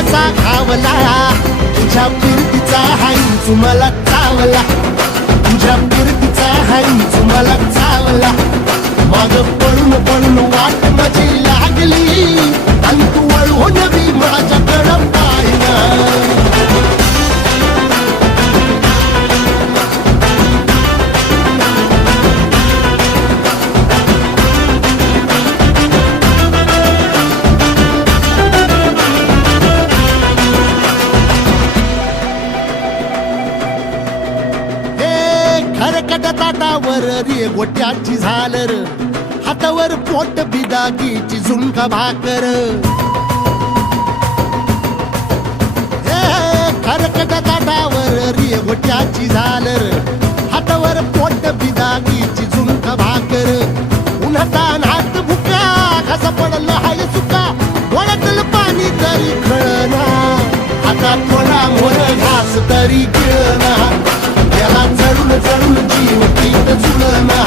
कसा खावला तुझ्या फिरतीचा हाईच मला चावला तुझ्या फिरतीचा हाईच मला चावला माग पळून पळून वाट माझी लागली आणि तू वळून बी माझ्याकडं पाहिना खरकट ताटावर रे गोट्याची झालर हातावर पोट बिदागीची झुणका भाकर खरकट ताटावर रे गोट्याची झालर हातावर पोट बिदागीची झुणका भाकर उन्हातान हात भुका कसा पडलं हाय सुका वळतल पाणी तरी कळना आता थोडा मोर घास तरी गिळना त्याला चढून चढून जीव पीत झुलना